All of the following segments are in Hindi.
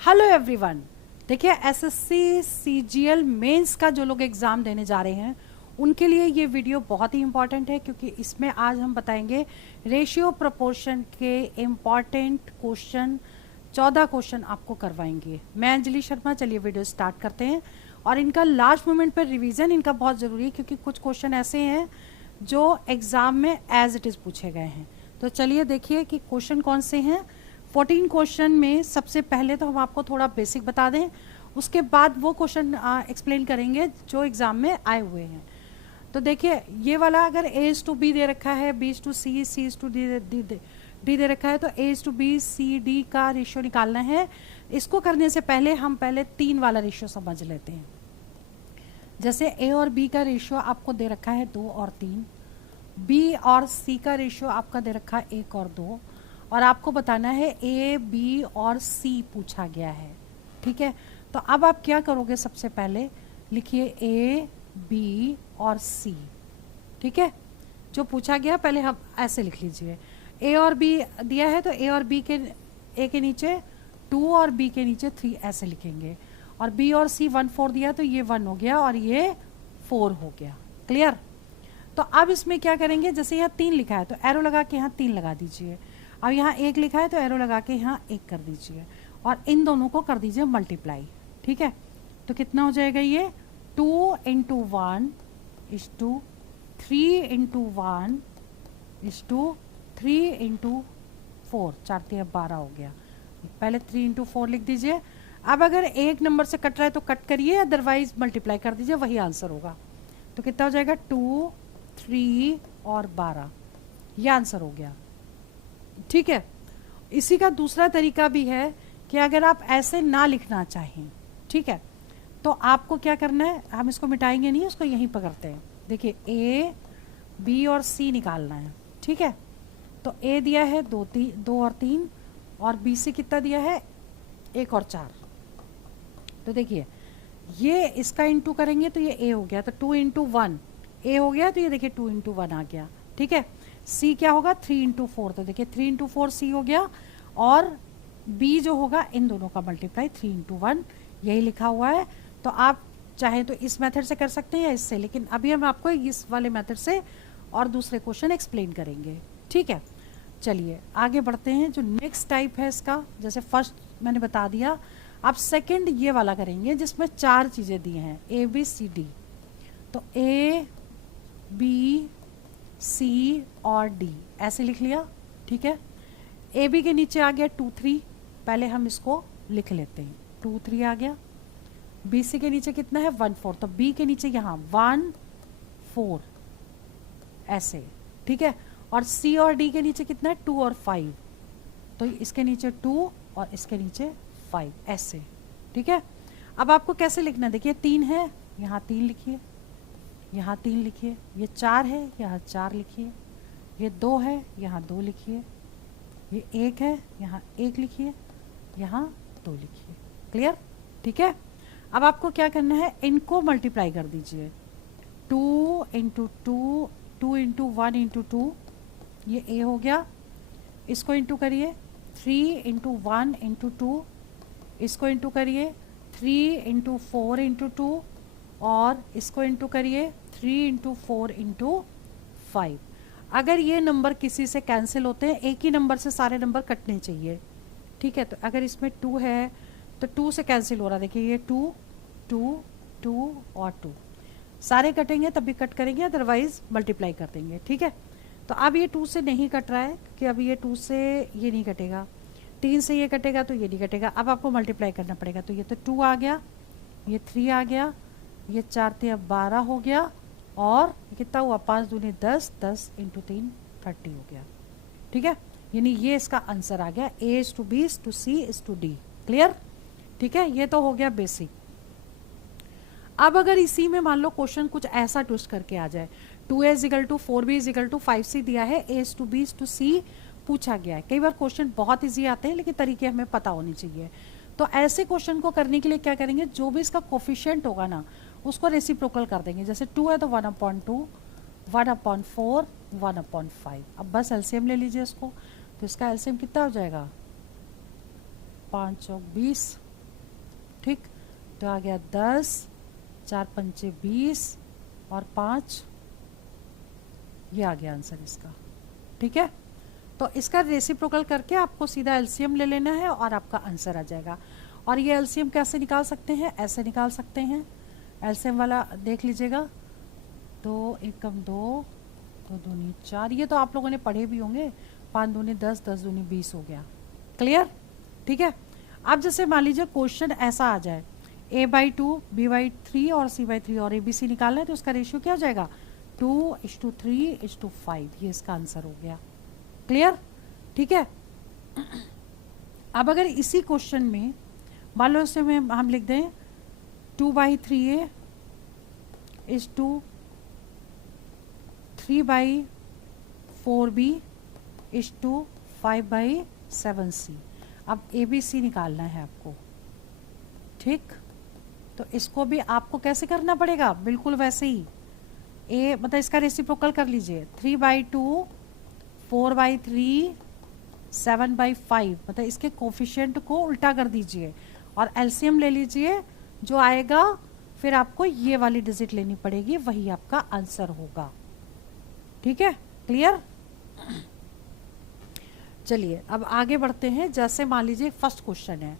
Hello everyone. देखिए एसएससी सीजीएल मेंस का जो लोग एग्ज़ाम देने जा रहे हैं उनके लिए ये वीडियो बहुत ही इम्पॉर्टेंट है, क्योंकि इसमें आज हम बताएंगे रेशियो प्रोपोर्शन के इम्पॉर्टेंट क्वेश्चन। 14 क्वेश्चन आपको करवाएंगे। मैं अंजलि शर्मा। चलिए वीडियो स्टार्ट करते हैं। और इनका लास्ट मोमेंट पर रिवीजन इनका बहुत ज़रूरी है, क्योंकि कुछ क्वेश्चन ऐसे हैं जो एग्ज़ाम में एज इट इज़ पूछे गए हैं। तो चलिए देखिए कि क्वेश्चन कौन से हैं। 14 क्वेश्चन में सबसे पहले तो हम आपको थोड़ा बेसिक बता दें, उसके बाद वो क्वेश्चन एक्सप्लेन करेंगे जो एग्ज़ाम में आए हुए हैं। तो देखिए ये वाला अगर A/B दे रखा है, B/C, C/D दे रखा है, तो A/B C/D का रेशियो निकालना है। इसको करने से पहले हम पहले 3 वाला रेशियो समझ लेते हैं। जैसे A और B का रेशियो आपको दे रखा है 2 और 3, B और C का रेशियो आपका दे रखा है 1 और 2, और आपको बताना है A, B और C पूछा गया है। ठीक है, तो अब आप क्या करोगे, सबसे पहले लिखिए A, B और C। ठीक है, जो पूछा गया पहले हम ऐसे लिख लीजिए। A और B दिया है तो A और B के A के नीचे 2 और B के नीचे 3 ऐसे लिखेंगे। और B और C 1/4 दिया तो ये 1 हो गया और ये 4 हो गया। क्लियर। तो अब इसमें क्या करेंगे, जैसे यहाँ 3 लिखा है तो एरो लगा के यहाँ 3 लगा दीजिए। अब यहाँ 1 लिखा है तो एरो लगा के यहाँ 1 कर दीजिए, और इन दोनों को कर दीजिए मल्टीप्लाई। ठीक है, तो कितना हो जाएगा ये 2 × 1 = 3 × 1 = 3 × 4, 4 3 12 हो गया। पहले 3 × 4 लिख दीजिए। अब अगर एक नंबर से कट रहा है तो कट करिए, अदरवाइज मल्टीप्लाई कर दीजिए, वही आंसर होगा। तो कितना हो जाएगा 2, 3 और 12, ये आंसर हो गया। ठीक है, इसी का दूसरा तरीका भी है कि अगर आप ऐसे ना लिखना चाहें, ठीक है, तो आपको क्या करना है, हम इसको मिटाएंगे नहीं, उसको यहीं पकड़ते हैं। देखिए A, B और C निकालना है। ठीक है, तो A दिया है 2 और 3, और B से कितना दिया है 1 और 4। तो देखिए ये इसका इंटू करेंगे तो ये A हो गया, तो 2 × 1 A हो गया, तो ये देखिए 2 × 1 आ गया। ठीक है, C क्या होगा 3 × 4, तो देखिए 3 × 4 C हो गया, और B जो होगा इन दोनों का मल्टीप्लाई 3 × 1, यही लिखा हुआ है। तो आप चाहें तो इस मेथड से कर सकते हैं या इससे, लेकिन अभी हम आपको इस वाले मेथड से और दूसरे क्वेश्चन एक्सप्लेन करेंगे। ठीक है, चलिए आगे बढ़ते हैं। जो नेक्स्ट टाइप है इसका, जैसे फर्स्ट मैंने बता दिया, आप सेकंड ये वाला करेंगे जिसमें 4 चीज़ें दी हैं ABCD। तो A, B, C और D ऐसे लिख लिया। ठीक है, AB के नीचे आ गया 2 3, पहले हम इसको लिख लेते हैं। 2 3 आ गया। BC के नीचे कितना है 1/4, तो B के नीचे यहाँ 1 4 ऐसे। ठीक है, और C और D के नीचे कितना है 2 और 5, तो इसके नीचे 2 और इसके नीचे 5 ऐसे। ठीक है, अब आपको कैसे लिखना है, देखिए 3 है, यहाँ 3 लिखिए, यहाँ 3 लिखिए। ये 4 है, यहाँ 4 लिखिए। ये 2 है, यहाँ 2 लिखिए। ये 1 है, यहाँ 1 लिखिए, यहाँ 2 लिखिए। क्लियर। ठीक है, अब आपको क्या करना है, इनको मल्टीप्लाई कर दीजिए। 2 × 2, 2 × 1 × 2, ये A हो गया। इसको इंटू करिए 3 × 1 × 2, इसको इंटू करिए 3 × 4 × 2, और इसको इंटू करिए 3 × 4 × 5। अगर ये नंबर किसी से कैंसिल होते हैं, एक ही नंबर से सारे नंबर कटने चाहिए। ठीक है, तो अगर इसमें 2 है तो 2 से कैंसिल हो रहा है, देखिए ये 2 2 2 और 2 सारे कटेंगे तब भी कट करेंगे, अदरवाइज मल्टीप्लाई कर देंगे। ठीक है, तो अब ये 2 से नहीं कट रहा है, क्योंकि अभी ये 2 से ये नहीं कटेगा, 3 से ये कटेगा तो ये नहीं कटेगा। अब आपको मल्टीप्लाई करना पड़ेगा, तो ये तो 2 आ गया, ये 3 आ गया, ये 4 3 12 हो गया, और कितना हुआ 5 दूनी 10, 10 × 3 30 हो गया। ठीक है, यानी ये इसका आंसर आ गया A/B C/D। क्लियर। ठीक है, ये तो हो गया बेसिक। अब अगर इसी में मान लो क्वेश्चन कुछ ऐसा ट्विस्ट करके आ जाए, 2A = 4B = 5C दिया है, A/B C पूछा गया है। कई बार क्वेश्चन बहुत इजी आते हैं, लेकिन तरीके हमें पता होने चाहिए। तो ऐसे क्वेश्चन को करने के लिए क्या करेंगे, जो भी इसका कोफिशिएंट होगा ना उसको रेसिप्रोकल कर देंगे। जैसे 2 है तो 1/2, 1/4, 1/5। अब बस एलसीएम ले लीजिए इसको, तो इसका एलसीएम कितना हो जाएगा 5 और 20, ठीक, तो आ गया 10, 4 पंचे 20 और 5, ये आ गया आंसर इसका। ठीक है, तो इसका रेसिप्रोकल करके आपको सीधा एलसीएम ले लेना है और आपका आंसर आ जाएगा। और ये एलसीएम कैसे निकाल सकते हैं, ऐसे निकाल सकते हैं। एलसीएम वाला देख लीजिएगा, 2 एकम 2, 2 दूनी 4, ये तो आप लोगों ने पढ़े भी होंगे। 5 दूनी 10, 10 दूनी 20 हो गया। क्लियर? ठीक है, अब जैसे मान लीजिए क्वेश्चन ऐसा आ जाए, a/2, b/3 और c/3 और abc निकालना है, तो उसका रेशियो क्या हो जाएगा, 2:3:5। ये इसका आंसर हो गया। क्लियर? ठीक है, अब अगर इसी क्वेश्चन में मान लो इसमें हम लिख दें 2/3a is to 3/4b is to 5/7c। अब ABC निकालना है आपको। ठीक, तो इसको भी आपको कैसे करना पड़ेगा, बिल्कुल वैसे ही। ए मतलब इसका रेसिप्रोकल कर लीजिए, 3/2, 4/3, 7/5, मतलब इसके कोफिशिएंट को उल्टा कर दीजिए और एलसीएम ले लीजिए, जो आएगा फिर आपको ये वाली डिजिट लेनी पड़ेगी, वही आपका आंसर होगा। ठीक है, क्लियर? चलिए अब आगे बढ़ते हैं। जैसे मान लीजिए फर्स्ट क्वेश्चन है,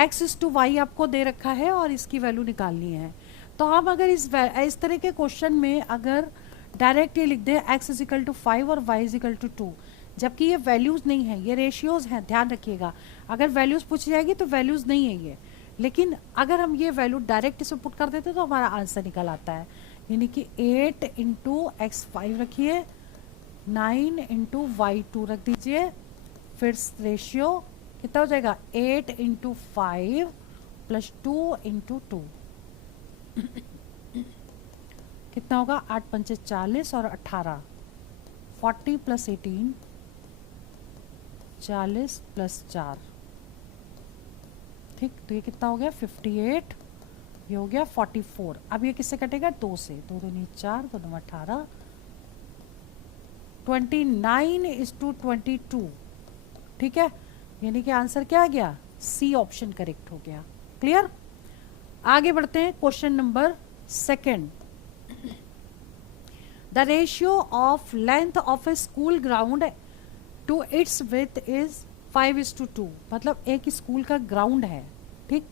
x इज टू वाई आपको दे रखा है और इसकी वैल्यू निकालनी है। तो हम अगर इस तरह के क्वेश्चन में अगर डायरेक्ट ये लिख दें x इज इक्वल टू 5 और y इज इक्वल टू 2, जबकि ये वैल्यूज नहीं है, ये रेशियोज हैं, ध्यान रखिएगा। अगर वैल्यूज पूछी जाएगी तो वैल्यूज नहीं है ये, लेकिन अगर हम ये वैल्यू डायरेक्ट इसे पुट कर देते तो हमारा आंसर निकल आता है। यानी कि 8 इंटू x5 रखिए, 9 इंटू y2 रख दीजिए, फिर रेशियो कितना हो जाएगा, 8 इंटू 5 प्लस 2 इंटू 2 कितना होगा, 8 पंचे 40 और 18, 40 प्लस 18, 40 प्लस 4। ठीक, तो ये कितना हो गया, 58, ये हो गया 44। अब ये किससे कटेगा, 2 से, 2 दूनी 4, 2 दूनी 18, 29:22। ठीक है, यानी कि आंसर क्या आ गया, सी ऑप्शन करेक्ट हो गया। क्लियर? आगे बढ़ते हैं, question number second. The ratio of length of a school ground to its width is 5:2। मतलब एक स्कूल का ग्राउंड है, ठीक,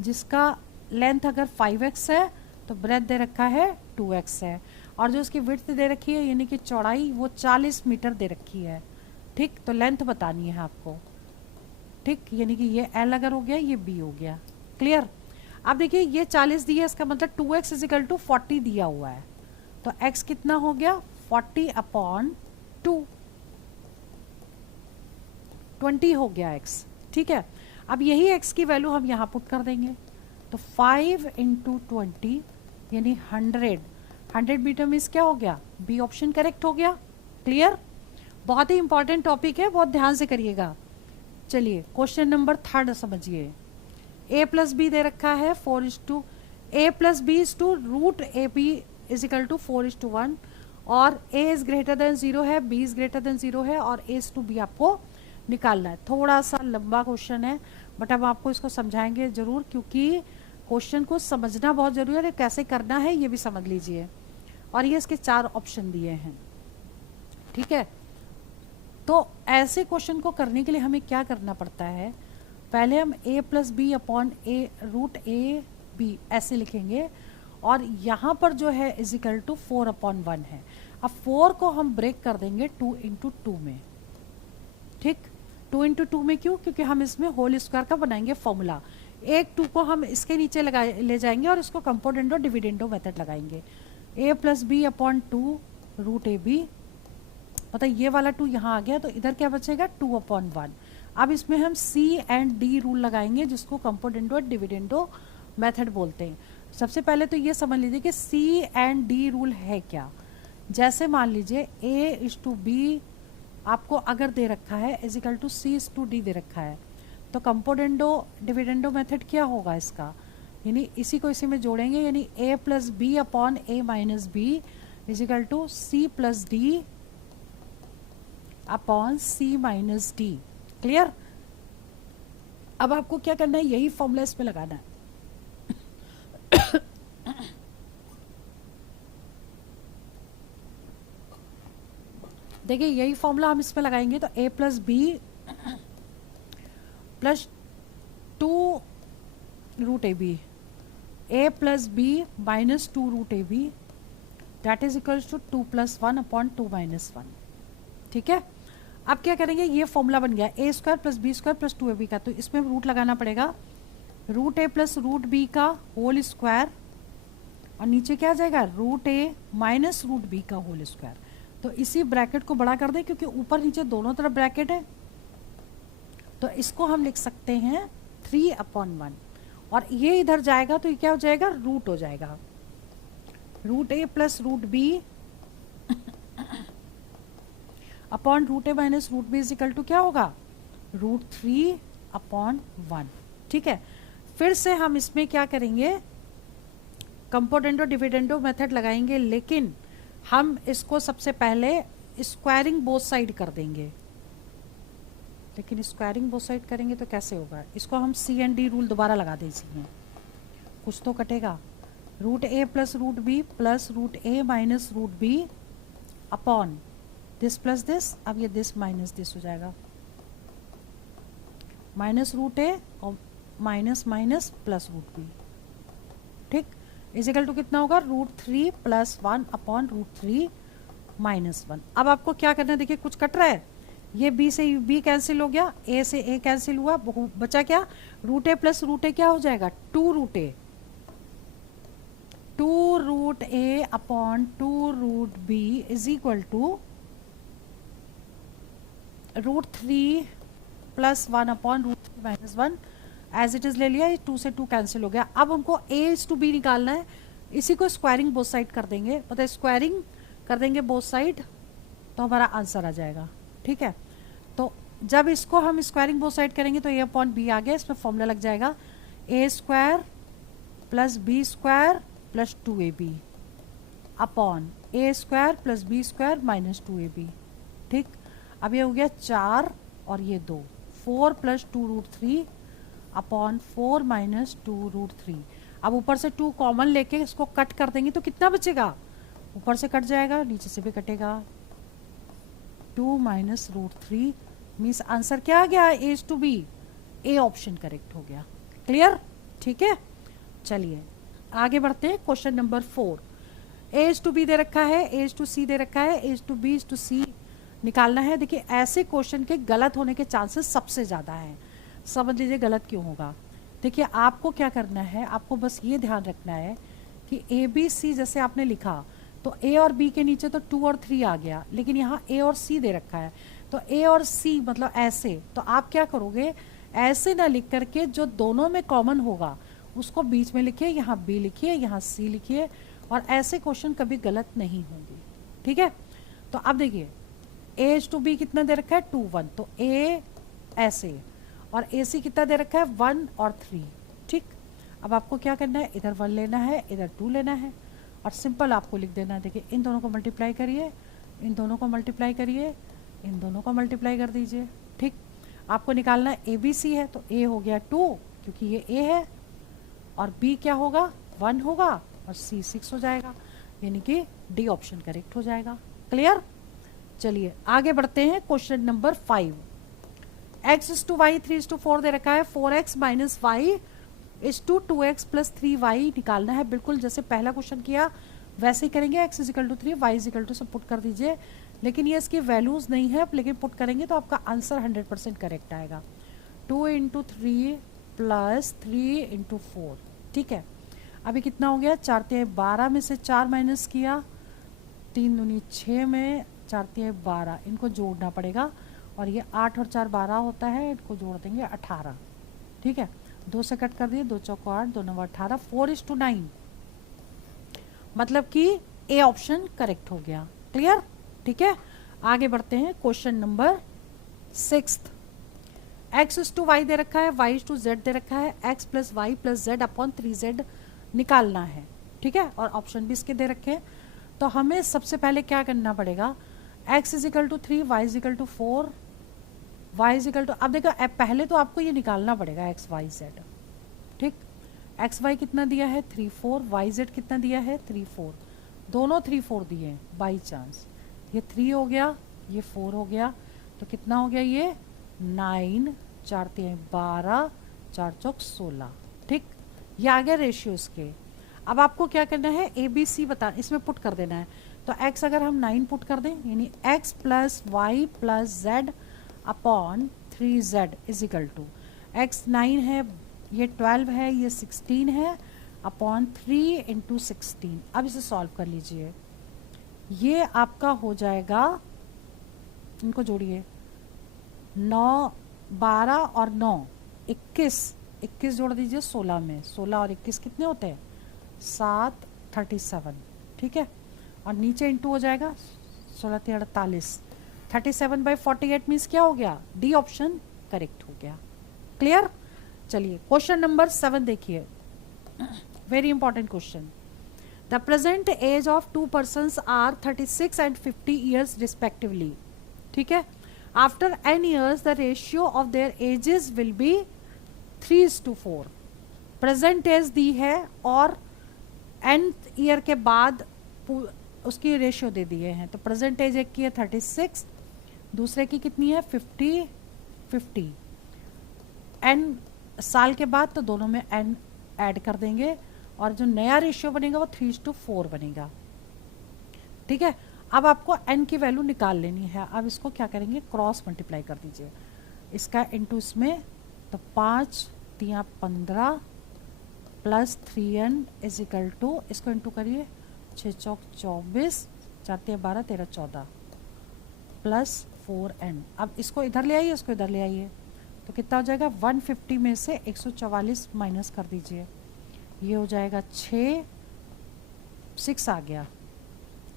जिसका लेंथ अगर 5x है तो ब्रेथ दे रखा है 2x है, और जो उसकी विड्थ दे रखी है यानी कि चौड़ाई वो 40 मीटर दे रखी है। ठीक, तो लेंथ बतानी है आपको। ठीक, यानी कि ये L अगर हो गया, ये B हो गया। क्लियर? अब देखिए ये 40 दिया है, इसका मतलब 2x इज इक्वल टू 40 दिया हुआ है, तो x कितना हो गया, 40/2, 20 हो गया x। ठीक है, अब यही x की वैल्यू हम यहाँ पुट कर देंगे, तो 5 इंटू 20 यानी 100। 100 मीटर मीन्स क्या हो गया, बी ऑप्शन करेक्ट हो गया। क्लियर? बहुत ही इंपॉर्टेंट टॉपिक है, बहुत ध्यान से करिएगा। चलिए क्वेश्चन नंबर थर्ड समझिए। a प्लस बी दे रखा है 4:, a plus B is two root A B is equal to 4:1, और a इज ग्रेटर देन 0 है, b इज ग्रेटर देन 0 है, और a इज टू b आपको निकालना है। थोड़ा सा लंबा क्वेश्चन है, बट हम आपको इसको समझाएंगे जरूर, क्योंकि क्वेश्चन को समझना बहुत जरूरी है, कैसे करना है ये भी समझ लीजिए। और ये इसके 4 ऑप्शन दिए हैं। ठीक है, तो ऐसे क्वेश्चन को करने के लिए हमें क्या करना पड़ता है, पहले हम a plus B upon A root A B ऐसे लिखेंगे, और यहाँ पर जो है इज इक्वल टू 4/1 है। अब 4 को हम ब्रेक कर देंगे 2/2 में। ठीक, 2/2 में क्यों, क्योंकि हम इसमें होल स्क्वायर का बनाएंगे फॉर्मूला। एक 2 को हम इसके नीचे ले जाएंगे और इसको कंपोनेंडो डिविडेंडो मेथड लगाएंगे। a plus B upon 2 root A B, मतलब ये वाला 2 यहाँ आ गया, तो इधर क्या बचेगा, 2/1। अब इसमें हम C एंड D रूल लगाएंगे, जिसको कंपोनेंडो डिविडेंडो मेथड बोलते हैं। सबसे पहले तो ये समझ लीजिए कि C एंड D रूल है क्या। जैसे मान लीजिए A इज टू B आपको अगर दे रखा है is equal to C is to D दे रखा है, तो कंपोनेंडो डिविडेंडो मेथड क्या होगा इसका, यानी इसी को इसी में जोड़ेंगे, यानी A plus B upon A minus B is equal to C plus D upon C minus D। Clear? अब आपको क्या करना है, यही फॉर्मूला इस पे लगाना है। देखिए यही फॉर्मूला हम इसमें लगाएंगे तो a plus B plus 2 root A B, a plus B minus 2 root A B that is equals to 2 plus 1 upon 2 minus 1। ठीक है, अब क्या करेंगे, ये फॉर्मूला बन गया A square plus B square plus 2ab का, तो इसमें रूट लगाना पड़ेगा, root A plus root B का होल स्क्वायर और नीचे क्या आ जाएगा, root A minus root B का होल स्क्वायर। तो इसी ब्रैकेट को बड़ा कर दें क्योंकि ऊपर नीचे दोनों तरफ ब्रैकेट है, तो इसको हम लिख सकते हैं 3/1 और ये इधर जाएगा तो ये क्या हो जाएगा, रूट हो जाएगा, root A plus root B upon root A minus root B is equal to क्या होगा, √3/1। ठीक है, फिर से हम इसमें क्या करेंगे, कंपोनेंडो डिविडेंडो मेथड लगाएंगे, लेकिन हम इसको सबसे पहले स्क्वायरिंग बोथ साइड कर देंगे। लेकिन स्क्वायरिंग बोथ साइड करेंगे तो कैसे होगा, इसको हम C&D रूल दोबारा लगा दें, इसमें कुछ तो कटेगा, root A plus root B plus root A minus root B upon this plus this, अब ये दिस माइनस दिस हो जाएगा, माइनस रूट ए और minus minus plus root B. ठीक, इज इक्वल टू कितना होगा, √3 + 1 अपॉन √3 - 1। अब आपको क्या करना है, देखिए कुछ कट रहा है, ये b से b कैंसिल हो गया, a से a कैंसिल हुआ, बचा क्या, root A plus root A क्या हो जाएगा, 2 root A upon 2 root B is equal to √3 + 1 अपॉन √3 - 1। एज इट इज ले लिया, 2 से 2 कैंसिल हो गया। अब हमको a/b निकालना है, इसी को स्क्वायरिंग बोथ साइड कर देंगे, मतलब स्क्वायरिंग कर देंगे बोथ साइड तो हमारा आंसर आ जाएगा। ठीक है, तो जब इसको हम स्क्वायरिंग बोथ साइड करेंगे तो a/b आ गया, इसमें फॉर्मूला लग जाएगा a² + b² + 2ab upon a² + b² - 2ab। ठीक, अब ये हो गया 4 और ये 2, 4 + 2 √3 अपॉन 4 - 2 √3। अब ऊपर से 2 कॉमन लेके इसको कट कर देंगे तो कितना बचेगा, ऊपर से कट जाएगा, नीचे से भी कटेगा, 2 - √3 मीन्स आंसर क्या आ गया, a/b, ए ऑप्शन करेक्ट हो गया। क्लियर, ठीक है, चलिए आगे बढ़ते हैं। क्वेश्चन नंबर 4, a/b दे रखा है, a/c दे रखा है, a/b/c निकालना है। देखिए ऐसे क्वेश्चन के गलत होने के चांसेस सबसे ज़्यादा हैं, समझ लीजिए गलत क्यों होगा। देखिए आपको क्या करना है, आपको बस ये ध्यान रखना है कि ABC जैसे आपने लिखा तो A और B के नीचे तो 2 और 3 आ गया, लेकिन यहाँ A और C दे रखा है, तो A और C मतलब ऐसे, तो आप क्या करोगे, ऐसे ना लिख करके जो दोनों में कॉमन होगा उसको बीच में लिखिए, यहाँ B लिखिए, यहाँ C लिखिए, और ऐसे क्वेश्चन कभी गलत नहीं होंगे। ठीक है, तो अब देखिए a/b कितना दे रखा है, 2 1, तो A ऐसे और AC कितना दे रखा है, 1 और 3। ठीक, अब आपको क्या करना है, इधर 1 लेना है, इधर 2 लेना है और सिंपल आपको लिख देना है। देखिए इन दोनों को मल्टीप्लाई करिए, इन दोनों को मल्टीप्लाई करिए, इन दोनों को मल्टीप्लाई कर दीजिए। ठीक, आपको निकालना है ABC है, तो A हो गया 2 क्योंकि ये A है, और B क्या होगा, 1 होगा, और C 6 हो जाएगा, यानी कि D ऑप्शन करेक्ट हो जाएगा। क्लियर, चलिए आगे बढ़ते हैं। क्वेश्चन नंबर 5, x/y 3/4 दे रखा है, 4x - y 2x + 3y निकालना है। बिल्कुल जैसे पहला क्वेश्चन किया वैसे ही करेंगे, x = 3 y = सब पुट कर दीजिए, लेकिन ये इसकी वैल्यूज नहीं है, लेकिन पुट करेंगे तो आपका आंसर 100% करेक्ट आएगा। 2 × 3 + 3 × 4। ठीक है, अभी कितना हो गया, 4 × 12 में से 4 माइनस किया, 3 दूनी 6 में 4 × 12, इनको जोड़ना पड़ेगा, और ये 8 और 4 12 होता है, इनको जोड़ देंगे 18। ठीक है, 2 से कट कर दिए, 2 चौको 8, 2 9 18, 4:9, मतलब कि ए ऑप्शन करेक्ट हो गया। क्लियर, ठीक है, आगे बढ़ते हैं। क्वेश्चन नंबर 6, x/y दे रखा है, y/z दे रखा है, x + y + z upon 3z निकालना है। ठीक है, और ऑप्शन भी इसके दे रखे हैं, तो हमें सबसे पहले क्या करना पड़ेगा, x = 3 y = 4, y is equal to, अब देखो पहले तो आपको ये निकालना पड़ेगा एक्स वाई जेड, ठीक। एक्स वाई कितना दिया है 3 4, वाई जेड कितना दिया है 3 4, दोनों 3 4 दिए हैं बाई चांस। ये 3 हो गया, ये 4 हो गया, तो कितना हो गया ये 9, 4 3 12, 4 चौक 16, ठीक। ये आ गया रेशियो इसके। अब आपको क्या करना है, ए बी सी बता इसमें पुट कर देना है। तो x अगर हम 9 पुट कर दें, यानी x plus Y plus Z upon 3z is equal to, X 9 है, ये 12 है, ये 16 है, अपॉन 3 इंटू 16। अब इसे सॉल्व कर लीजिए, ये आपका हो जाएगा, इनको जोड़िए, 9 12 और 9 21 जोड़ दीजिए 16 में, 16 और 21 कितने होते हैं 7 37, ठीक है। और नीचे इंटू हो जाएगा 16 48, 37/48 मीन्स क्या हो गया, डी ऑप्शन करेक्ट हो गया। क्लियर। चलिए क्वेश्चन नंबर 7 देखिए, very important question. The present age of 2 persons are 36 and 50 years respectively, ठीक है। After n years the ratio of their ages will be 3:4। Present age दी है और nth ईयर के बाद उसकी रेशियो दे दिए हैं। तो प्रेजेंट एज एक की है 36, दूसरे की कितनी है 50, n साल के बाद, तो दोनों में n ऐड कर देंगे और जो नया रेशियो बनेगा वो 3:4 बनेगा, ठीक है। अब आपको n की वैल्यू निकाल लेनी है। अब इसको क्या करेंगे, क्रॉस मल्टीप्लाई कर दीजिए, इसका इंटू इसमें, तो 5 3 15 plus 3n is equal to, इसको इंटू करिए, 6 चौक 24, 4 3 12 13 14 प्लस 4n। अब इसको इधर ले आइए, इसको इधर ले आइए, तो कितना हो जाएगा 150 में से 144 माइनस कर दीजिए, ये हो जाएगा 6 आ गया,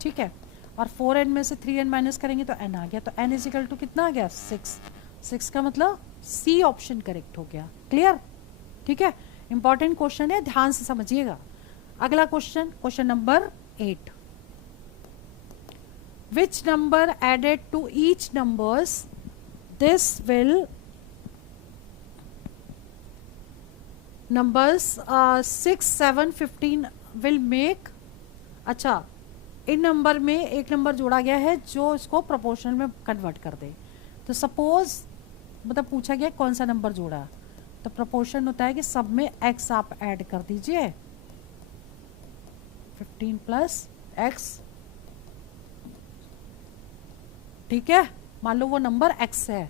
ठीक है। और 4n में से 3n माइनस करेंगे तो n आ गया, तो n इज इक्वल टू कितना आ गया 6 का मतलब सी ऑप्शन करेक्ट हो गया। क्लियर, ठीक है। इंपॉर्टेंट क्वेश्चन है, ध्यान से समझिएगा। अगला question, question number 8। Which number added to each numbers this will numbers 6 7 15 will make, अच्छा इन नंबर में एक नंबर जोड़ा गया है जो इसको प्रोपोर्शनल में कन्वर्ट कर दे। तो सपोज मतलब पूछा गया कौन सा नंबर जोड़ा, तो प्रोपोर्शन होता है कि सब में x आप ऐड कर दीजिए, 15 प्लस x, ठीक है। मान लो वो नंबर x है,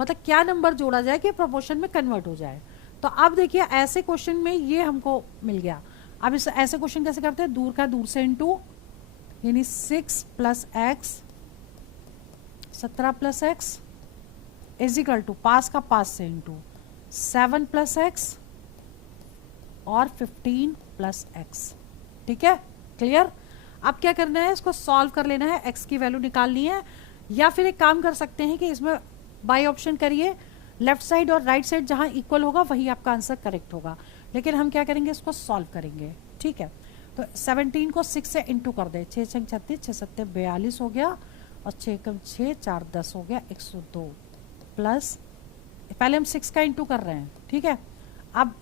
मतलब क्या नंबर जोड़ा जाए कि प्रोपोर्शन में कन्वर्ट हो जाए। तो अब देखिए ऐसे क्वेश्चन में ये हमको मिल गया। अब इस ऐसे क्वेश्चन कैसे करते हैं, दूर का दूर से इंटू, यानी 6 plus X 17 plus X is equal to पास का पास से इंटू 7 प्लस एक्स और 15 प्लस एक्स, ठीक है। क्लियर। अब क्या करना है, इसको सॉल्व कर लेना है, x की वैल्यू निकालनी है। या फिर एक काम कर सकते हैं कि इसमें बाय ऑप्शन करिए, लेफ्ट साइड और राइट साइड जहां इक्वल होगा वही आपका आंसर करेक्ट होगा। लेकिन हम क्या करेंगे, इसको सॉल्व करेंगे, ठीक है। तो 17 को 6 से इंटू कर दे, 6 6 36, 6 7 42 हो गया, और 6 कम 6 4 10 हो गया 102, प्लस पहले हम 6 का इंटू कर रहे हैं, ठीक है। अब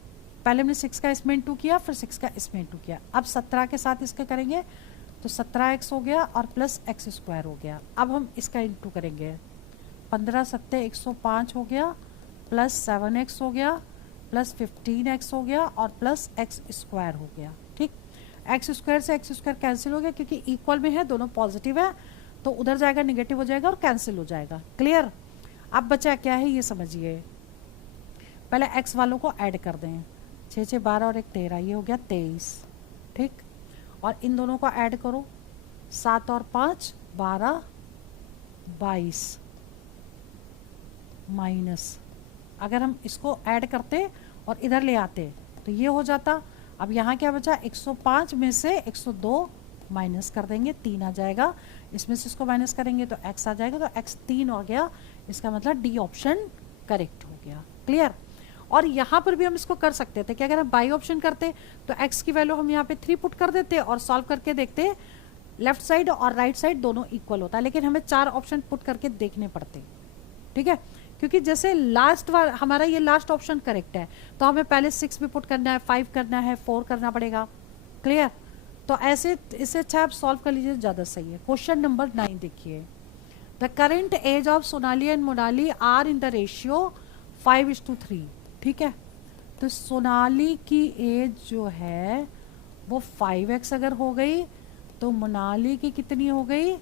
पहले हमने 6 का इसमें इंटू किया, फिर 6 का इसमें इंटू किया। अब 17 के साथ इसका करेंगे तो 17x हो गया और प्लस x स्क्वायर हो गया। अब हम इसका इंटू करेंगे, 15 7 105 हो गया, प्लस 7x हो गया, प्लस 15x हो गया और प्लस x स्क्वायर हो गया, ठीक। x स्क्वायर से x स्क्वायर कैंसिल हो गया क्योंकि इक्वल में है, दोनों पॉजिटिव है, तो उधर जाएगा नेगेटिव हो जाएगा और कैंसिल हो जाएगा। क्लियर। अब बचा क्या है ये समझिए, पहले x वालों को ऐड कर दें, 6 6 12 और 1 13, ये हो गया 23, ठीक। और इन दोनों को ऐड करो, 7 और 5 12 22 माइनस, अगर हम इसको ऐड करते और इधर ले आते तो ये हो जाता। अब यहाँ क्या बचा, 105 में से 102 माइनस कर देंगे, 3 आ जाएगा, इसमें से इसको माइनस करेंगे तो x आ जाएगा, तो x 3 हो गया, इसका मतलब डी ऑप्शन करेक्ट हो गया। क्लियर। और यहाँ पर भी हम इसको कर सकते थे कि अगर हम बाई ऑप्शन करते तो x की वैल्यू हम यहाँ पे 3 पुट कर देते और सॉल्व करके देखते, लेफ्ट साइड और राइट साइड दोनों इक्वल होता है, लेकिन हमें 4 ऑप्शन पुट करके देखने पड़ते, ठीक है। क्योंकि जैसे लास्ट बार हमारा ये लास्ट ऑप्शन करेक्ट है, तो हमें पहले 6 भी पुट करना है, 5 करना है, 4 करना पड़ेगा। क्लियर? तो ऐसे इससे अच्छा आप सॉल्व कर लीजिए, ज़्यादा सही है। क्वेश्चन नंबर 9 देखिए, the current age of Sonali and Monali are in the ratio 5:3। ठीक है, तो सोनाली की एज जो है वो 5x अगर हो गई, तो मोनाली की कितनी हो गई?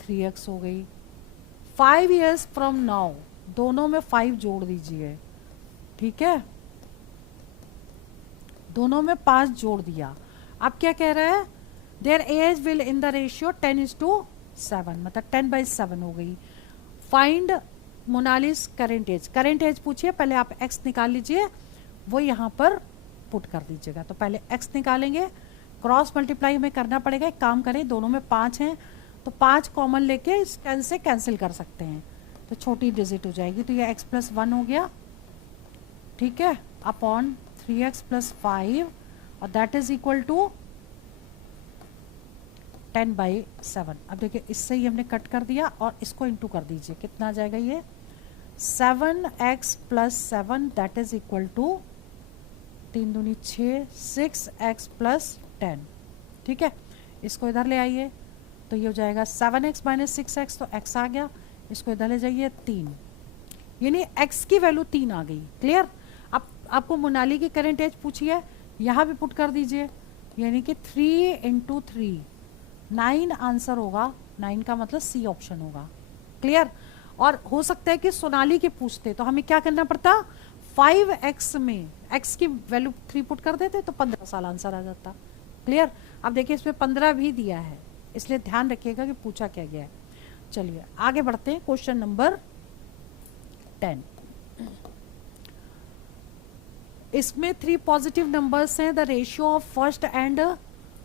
3x हो गई। 5 years फ्रॉम नाउ, दोनों में 5 जोड़ दीजिए। ठीक है, दोनों में 5 जोड़ दिया। अब क्या कह रहा है? Their age will in the ratio 10:7, मतलब 10/7 हो गई। फाइंड मोनालिस करेंट एज। करेंट एज पूछिए, पहले आप x निकाल लीजिए, वो यहाँ पर पुट कर दीजिएगा। तो पहले x निकालेंगे, क्रॉस मल्टीप्लाई हमें करना पड़ेगा। एक काम करें, दोनों में 5 हैं तो 5 कॉमन लेके इस 10 से कैंसिल कर सकते हैं, तो छोटी डिजिट हो जाएगी। तो ये x+1 हो गया, ठीक है, अपॉन 3x + 5, और दैट इज इक्वल टू 10/7। अब देखिए, इससे ही हमने कट कर दिया और इसको इंटू कर दीजिए, कितना आ जाएगा ये? 7x + 7 that is equal to 3 दूनी 6, 6x + 10। ठीक है, इसको इधर ले आइए, तो ये हो जाएगा 7x - 6x, तो x आ गया। इसको इधर ले जाइए, 3, यानी x की वैल्यू 3 आ गई। क्लियर? अब आपको मोनाली की करंट एज पूछी है, यहाँ भी पुट कर दीजिए, यानी कि 3 × 3 9 आंसर होगा। 9 का मतलब सी ऑप्शन होगा। क्लियर? और हो सकता है कि सोनाली के पूछते तो हमें क्या करना पड़ता? 5x में x की वैल्यू 3 पुट कर देते तो 15 साल आंसर आ जाता। क्लियर? अब देखिए, इसमें 15 भी दिया है, इसलिए ध्यान रखिएगा कि पूछा क्या गया है। चलिए आगे बढ़ते हैं, क्वेश्चन नंबर 10। इसमें 3 पॉजिटिव नंबर्स हैं। The ratio of first and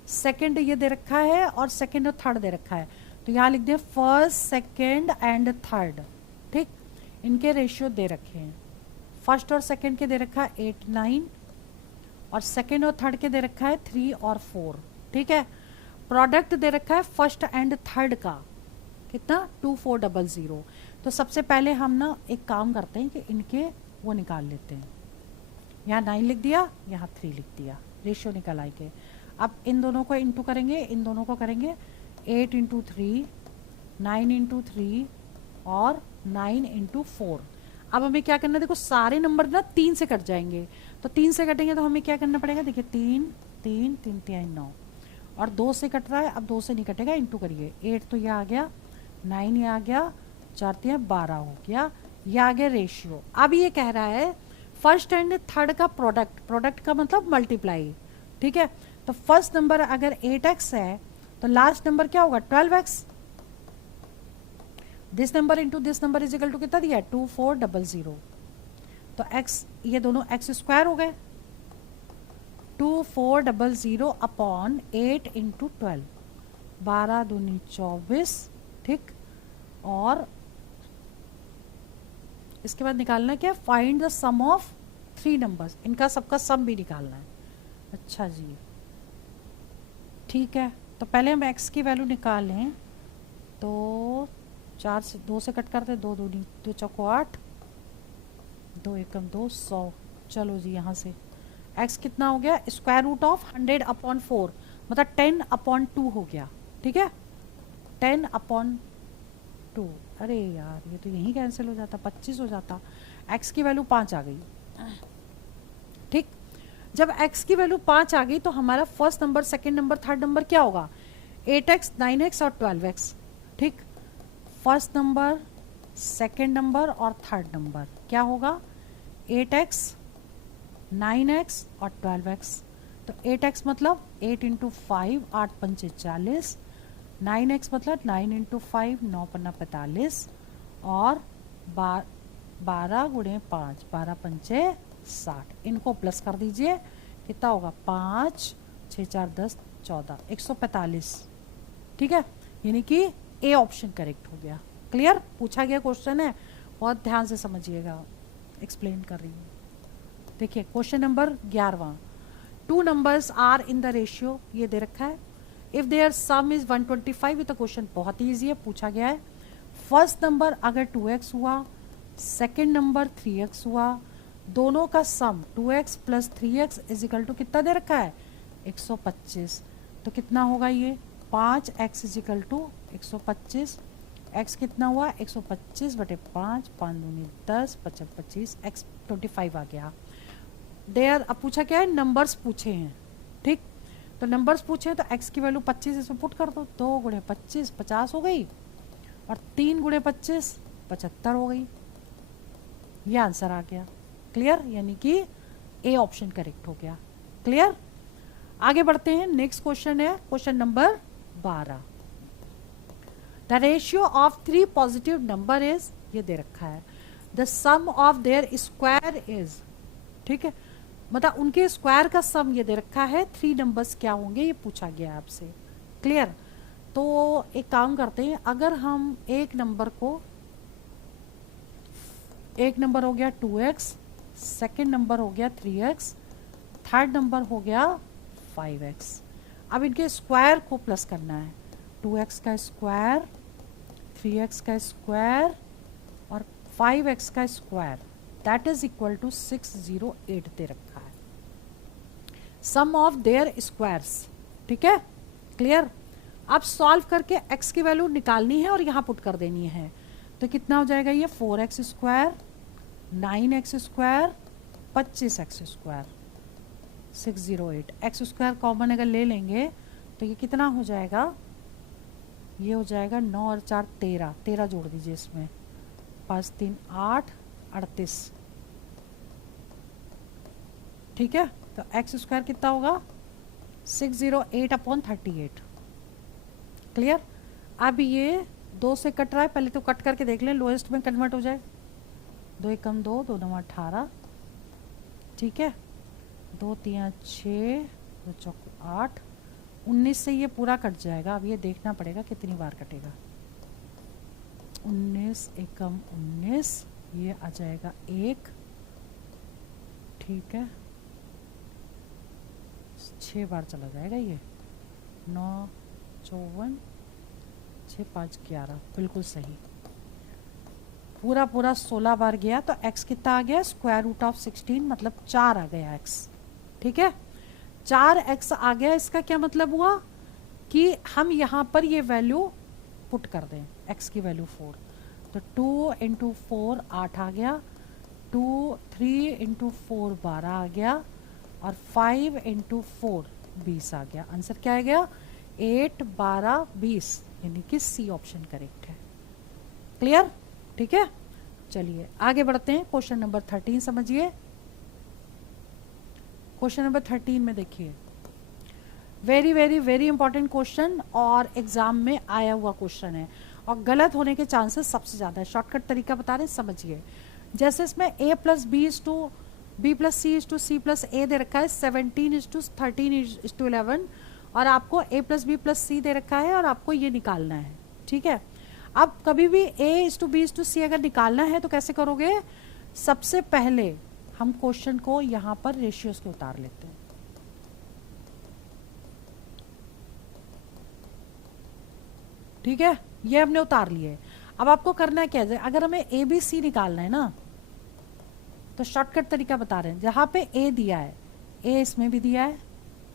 second ये दे रखा है, और सेकंड और थर्ड दे रखा है। तो यहाँ लिख दें फर्स्ट, सेकंड एंड थर्ड। ठीक, इनके रेशियो दे रखे हैं। फर्स्ट और सेकंड के दे रखा है 8, 9, और सेकंड और थर्ड के दे रखा है 3 और 4। ठीक है, प्रोडक्ट दे रखा है फर्स्ट एंड थर्ड का, कितना? 2400। तो सबसे पहले हम ना एक काम करते हैं कि इनके वो निकाल लेते हैं। यहाँ 9 लिख दिया, यहाँ 3 लिख दिया, रेशियो निकल आएंगे। अब इन दोनों को इंटू करेंगे, इन दोनों को करेंगे 8 × 3, 9 × 3 और 9 × 4। अब हमें क्या करना है? देखो, सारे नंबर ना 3 से कट जाएंगे, तो 3 से कटेंगे तो हमें क्या करना पड़ेगा? देखिए, 3 3 3 3 9, और 2 से कट रहा है। अब 2 से नहीं कटेगा, इंटू करिए। 8 तो ये आ गया, 9 ये आ गया, 4 3 12 हो गया, ये आ गया रेशियो। अब ये कह रहा है फर्स्ट एंड थर्ड का प्रोडक्ट, प्रोडक्ट का मतलब मल्टीप्लाई। ठीक है, तो फर्स्ट नंबर अगर 8x है तो लास्ट नंबर क्या होगा? 12x। This number into this number is equal to कितना दिया है? 2400। तो x, ये दोनों x² हो गए, 2400 अपॉन 8 × 12, 12 दूनी 24। ठीक, और इसके बाद निकालना क्या? Find the sum of 3 numbers. इनका सबका सम भी निकालना है। अच्छा जी, ठीक है, तो पहले हम x की वैल्यू निकाल लें। तो 4 से 2 से कट करते, 2 दूनी 2 चौको 8, 2 एकम 2, 100। चलो जी, यहाँ से x कितना हो गया? √100/4, मतलब 10/2 हो गया। ठीक है, 10/2। अरे यार, ये तो यहीं कैंसिल हो जाता, 25 हो जाता। x की वैल्यू 5 आ गई। ठीक, जब x की वैल्यू 5 आ गई तो हमारा first number, second number, third number क्या होगा? 8x, 9x और 12x। ठीक, फर्स्ट नंबर, सेकंड नंबर और थर्ड नंबर क्या होगा? 8x, 9x और 12x। तो 8x मतलब 8 × 5, 8 पंचे 40, 9x मतलब 9 × 5, 9 पन्ना 45, और 12 × 5, 12 पंचे 60। इनको प्लस कर दीजिए, कितना होगा? 5 6 4 10 14, 145। ठीक है, यानी कि ए ऑप्शन करेक्ट हो गया। क्लियर? पूछा गया क्वेश्चन है, बहुत ध्यान से समझिएगा, एक्सप्लेन कर रही हूँ। देखिए, question number 11। 2 numbers are in the ratio, ये दे रखा है। इफ देयर सम इज 125, ये तो क्वेश्चन बहुत ही ईजी है, पूछा गया है। फर्स्ट नंबर अगर 2x हुआ सेकेंड नंबर 3x हुआ, दोनों का sum 2x plus 3x is equal to कितना दे रखा है 125, तो कितना होगा ये 5x is equal to 125, x कितना हुआ 125 बटे 5, 5 दूनी 10, 5 25, x 25 आ गया। देयर अब पूछा क्या है, नंबर्स पूछे हैं, ठीक, तो नंबर्स पूछे हैं तो x की वैल्यू 25 इसमें पुट कर दो, 2 गुणे 25 50 हो गई, और 3 गुणे 25 75 हो गई, ये आंसर आ गया। क्लियर, यानी कि ए ऑप्शन करेक्ट हो गया। क्लियर, आगे बढ़ते हैं, नेक्स्ट क्वेश्चन है question number 12। The ratio of 3 positive number is, ये दे रखा है, the sum of their square is, ठीक है, मतलब उनके स्क्वायर का सम ये दे रखा है, 3 नंबर्स क्या होंगे ये पूछा गया है आपसे। क्लियर, तो एक काम करते हैं, अगर हम एक नंबर को, एक नंबर हो गया 2x, सेकेंड नंबर हो गया 3x, थर्ड नंबर हो गया 5x, अब इनके स्क्वायर को प्लस करना है, 2x का स्क्वायर, 3x का स्क्वायर और 5x का square, that is equal to 608 दे रखा है, सम ऑफ देयर स्क्वायर्स, ठीक है। क्लियर, अब सॉल्व करके x की वैल्यू निकालनी है और यहाँ पुट कर देनी है, तो कितना हो जाएगा ये 4x square, 9x square, 25x square, 608, x square common अगर ले लेंगे तो ये कितना हो जाएगा, ये हो जाएगा 9 और 4 13, 13 जोड़ दीजिए इसमें, 5 3 8 38, ठीक है, तो x स्क्वायर कितना होगा 608 अपॉन 38। क्लियर, अब ये 2 से कट रहा है, पहले तो कट करके देख लें, लोएस्ट में कन्वर्ट हो जाए, 2 एकम 2, 2 9 18, ठीक है, 2 3 6, 2 चौक 8, 19 से ये पूरा कट जाएगा, अब ये देखना पड़ेगा कितनी बार कटेगा, 19 एकम 19, ये आ जाएगा 1, ठीक है, 6 बार चला जाएगा ये, 9 54 6 5 11, बिल्कुल सही, पूरा पूरा 16 बार गया, तो x कितना आ गया स्क्वायर रूट ऑफ 16, मतलब 4 आ गया x, ठीक है, 4x आ गया, इसका क्या मतलब हुआ कि हम यहाँ पर ये वैल्यू पुट कर दें, x की वैल्यू 4, तो 2 इंटू 4 8 आ गया, 3 इंटू 4 12 आ गया, और 5 इंटू 4 20 आ गया, आंसर क्या आ गया 8 12 20, यानी कि सी ऑप्शन करेक्ट है। क्लियर, ठीक है, चलिए आगे बढ़ते हैं, क्वेश्चन नंबर 13 समझिए। क्वेश्चन नंबर 13 में देखिए, very very very important question और एग्जाम में आया हुआ क्वेश्चन है, और गलत होने के चांसेस सबसे ज़्यादा है, शॉर्टकट तरीका बता रहे हैं, समझिए। जैसे इसमें a plus B is to B plus C is to C plus A दे रखा है, 17 इज टू 13 इज टू 11, और आपको a प्लस बी प्लस सी दे रखा है, और आपको ये निकालना है, ठीक है। अब कभी भी a is to B is to C अगर निकालना है तो कैसे करोगे, सबसे पहले हम क्वेश्चन को यहाँ पर रेशियोज के उतार लेते हैं, ठीक है, ये हमने उतार लिए। अब आपको करना क्या है, अगर हमें ए बी सी निकालना है ना, तो शॉर्टकट तरीका बता रहे हैं, जहाँ पे ए दिया है, ए इसमें भी दिया है,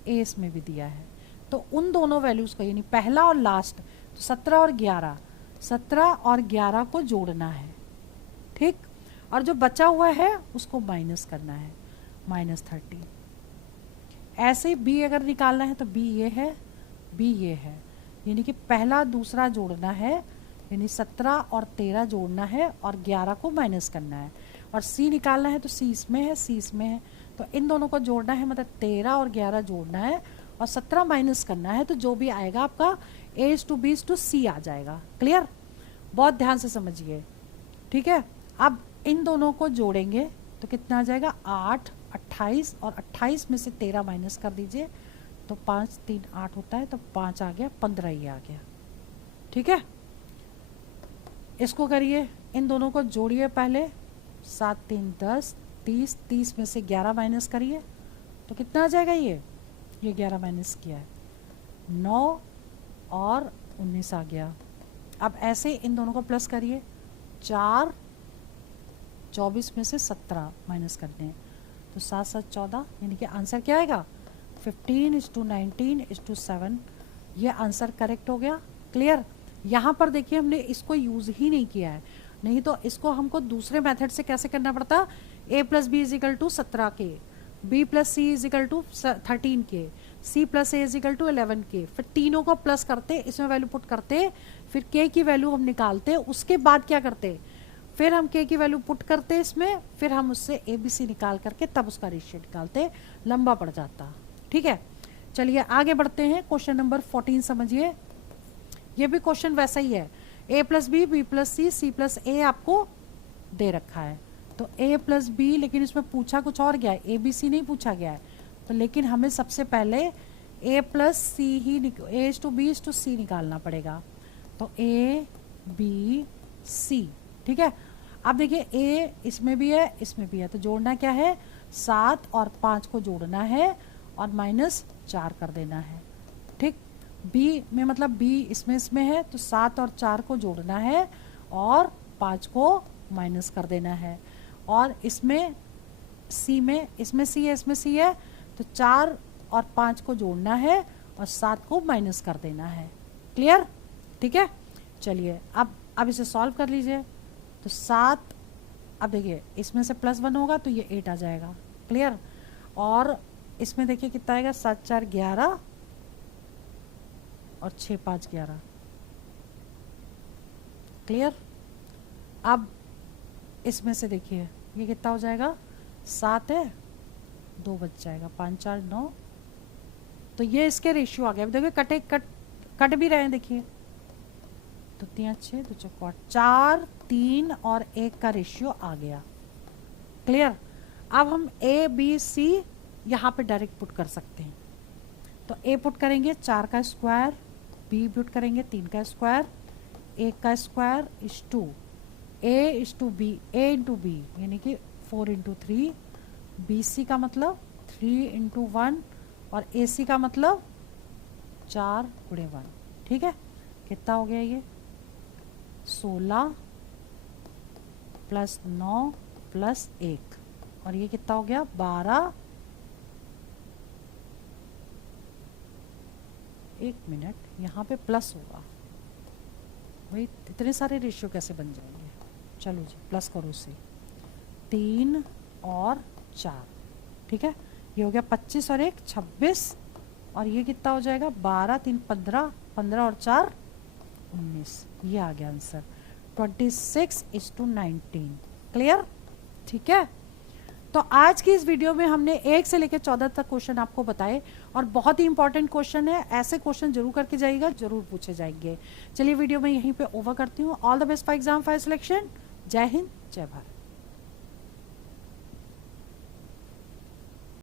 ए इसमें भी दिया है, तो उन दोनों वैल्यूज को, यानी पहला और लास्ट, तो 17 और 11, 17 और 11 को जोड़ना है, ठीक, और जो बचा हुआ है उसको माइनस करना है, -30। ऐसे ही बी अगर निकालना है तो बी ये है, बी ये है, यानी कि पहला दूसरा जोड़ना है, यानी 17 और 13 जोड़ना है और 11 को माइनस करना है, और सी निकालना है तो सी इसमें है, सी इसमें है, तो इन दोनों को जोड़ना है, मतलब 13 और 11 जोड़ना है और 17 माइनस करना है, तो जो भी आएगा आपका A is to B is to C आ जाएगा। क्लियर, बहुत ध्यान से समझिए, ठीक है। अब इन दोनों को जोड़ेंगे तो कितना आ जाएगा 8 28, और 28 में से 13 माइनस कर दीजिए, तो 5 3 8 होता है, तो 5 आ गया, 15 ही आ गया, ठीक है। इसको करिए, इन दोनों को जोड़िए पहले, 7 3 10 30, 30 में से 11 माइनस करिए, तो कितना आ जाएगा, ये 11 माइनस किया है, 9 और 19 आ गया। अब ऐसे इन दोनों को प्लस करिए, 4 24 में से 17 माइनस करने हैं, तो 7 7 14, यानी कि आंसर क्या आएगा 15:19:7। ये आंसर करेक्ट हो गया। क्लियर। यहाँ पर देखिए हमने इसको यूज़ ही नहीं किया है, नहीं तो इसको हमको दूसरे मेथड से कैसे करना पड़ता, a + b = 17 के, b + c = 13 के, c + a = 11 के, फिर तीनों को प्लस करते, इसमें वैल्यू पुट करते, फिर k की वैल्यू हम निकालते, उसके बाद क्या करते, फिर हम k की वैल्यू पुट करते इसमें, फिर हम उससे ABC निकाल करके तब उसका रेशियो निकालते, लंबा पड़ जाता। ठीक है, चलिए आगे बढ़ते हैं। क्वेश्चन नंबर 14 समझिए। ये भी क्वेश्चन वैसा ही है, a + b, b + c, c + a आपको दे रखा है, तो a + b, लेकिन इसमें पूछा कुछ और गया है, ABC नहीं पूछा गया है, तो लेकिन हमें सबसे पहले a + c ही a/b/c निकालना पड़ेगा, तो a b c। ठीक है, अब देखिए a इसमें भी है इसमें भी है, तो जोड़ना क्या है, 7 और 5 को जोड़ना है और -4 कर देना है। ठीक, b में मतलब b इसमें है, तो 7 और 4 को जोड़ना है और 5 को माइनस कर देना है, और इसमें c में इसमें c है इसमें c है, तो 4 और 5 को जोड़ना है और 7 को माइनस कर देना है। क्लियर। ठीक है, चलिए अब इसे सॉल्व कर लीजिए। तो 7, अब देखिए इसमें से +1 होगा तो ये 8 आ जाएगा। क्लियर। और इसमें देखिए कितना आएगा, 7 4 11 और 6 5 11। क्लियर। अब इसमें से देखिए ये कितना हो जाएगा, 7 है, 2 बच जाएगा, 5 4 9, तो ये इसके रेशियो आ गया। देखिए कट भी रहे हैं, देखिए तो 3 6 2 4 4 3 और 1 का रेशियो आ गया। क्लियर। अब हम a b c यहाँ पे डायरेक्ट पुट कर सकते हैं, तो a पुट करेंगे 4 का स्क्वायर, b पुट करेंगे 3 का स्क्वायर, 1 का square is 2, a into b यानी कि 4 × 3, bc का मतलब 3 × 1 और ac का मतलब 4 × 1। ठीक है, कितना हो गया ये, 16 + 9 + 1, और ये कितना हो गया, 12। 1 मिनट, यहाँ पे प्लस होगा भाई, इतने सारे रेशियो कैसे बन जाएंगे, चलो जी प्लस करो उसे, 3 और 4। ठीक है, ये हो गया 25 और 1 26, और ये कितना हो जाएगा, 12 3 15, 15 और 4 19। ये आ गया आंसर 26:19। क्लियर। ठीक है, तो आज की इस वीडियो में हमने 1 से लेकर 14 तक क्वेश्चन आपको बताए, और बहुत ही इंपॉर्टेंट क्वेश्चन है, ऐसे क्वेश्चन जरूर करके जाइएगा, जरूर पूछे जाएंगे। चलिए वीडियो में यहीं पे ओवर करती हूँ। All the best for exam for selection. जय हिंद, जय भारत।